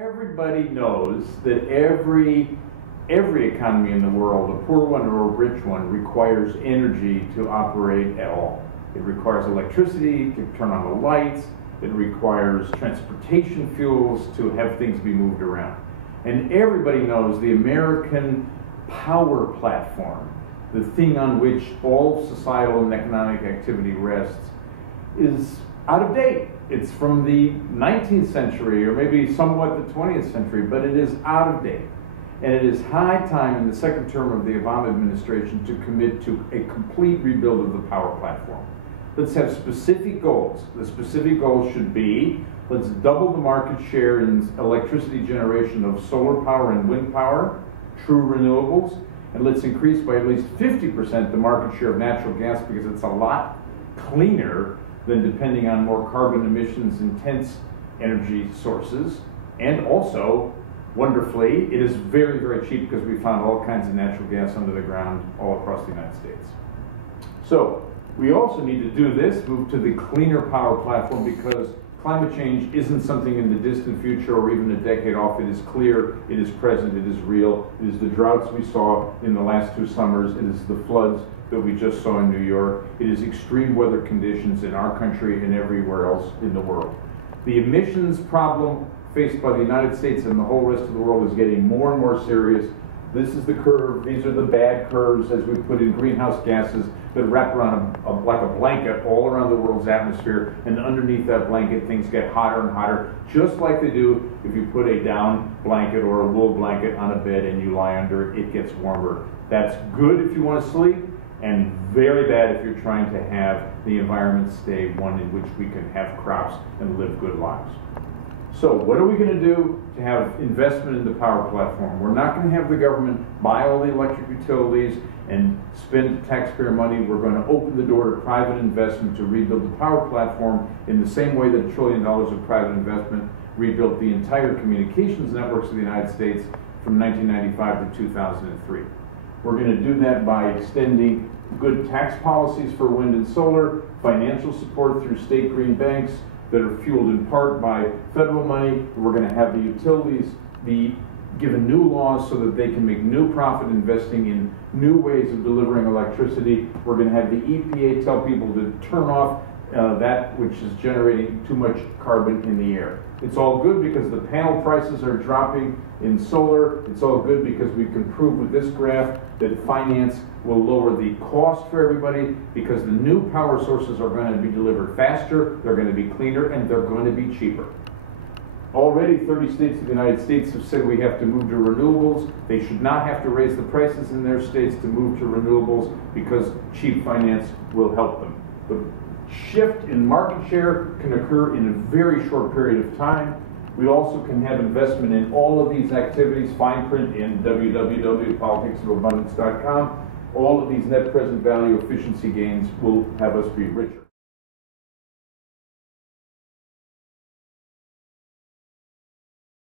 Everybody knows that every economy in the world, a poor one or a rich one, requires energy to operate at all. It requires electricity to turn on the lights. It requires transportation fuels to have things be moved around. And everybody knows the American power platform, the thing on which all societal and economic activity rests, is out of date. It's from the 19th century or maybe somewhat the 20th century, but it is out of date. And it is high time in the second term of the Obama administration to commit to a complete rebuild of the power platform. Let's have specific goals. The specific goals should be, let's double the market share in electricity generation of solar power and wind power, true renewables, and let's increase by at least 50% the market share of natural gas because it's a lot cleaner than depending on more carbon emissions intense energy sources. And also, wonderfully, it is very, very cheap because we found all kinds of natural gas under the ground all across the United States. So we also need to do this, move to the cleaner power platform, because climate change isn't something in the distant future or even a decade off. It is clear, it is present, it is real. It is the droughts we saw in the last 2 summers. It is the floods that we just saw in New York. It is extreme weather conditions in our country and everywhere else in the world. The emissions problem faced by the United States and the whole rest of the world is getting more and more serious. This is the curve. These are the bad curves as we put in greenhouse gases that wrap around like a blanket all around the world's atmosphere, and underneath that blanket things get hotter and hotter, just like they do if you put a down blanket or a wool blanket on a bed and you lie under it, it gets warmer. That's good if you want to sleep, and very bad if you're trying to have the environment stay one in which we can have crops and live good lives. So what are we going to do to have investment in the power platform? We're not going to have the government buy all the electric utilities and spend taxpayer money. We're going to open the door to private investment to rebuild the power platform in the same way that $1 trillion of private investment rebuilt the entire communications networks of the United States from 1995 to 2003. We're going to do that by extending good tax policies for wind and solar, financial support through state green banks that are fueled in part by federal money. We're going to have the utilities be given new laws so that they can make new profit investing in new ways of delivering electricity. We're going to have the EPA tell people to turn off that which is generating too much carbon in the air. It's all good because the panel prices are dropping in solar. It's all good because we can prove with this graph that finance will lower the cost for everybody because the new power sources are going to be delivered faster, they're going to be cleaner, and they're going to be cheaper. Already 30 states of the United States have said we have to move to renewables. They should not have to raise the prices in their states to move to renewables because cheap finance will help them. The shift in market share can occur in a very short period of time. We also can have investment in all of these activities, fine print in www.politicsofabundance.com. All of these net present value efficiency gains will have us be richer.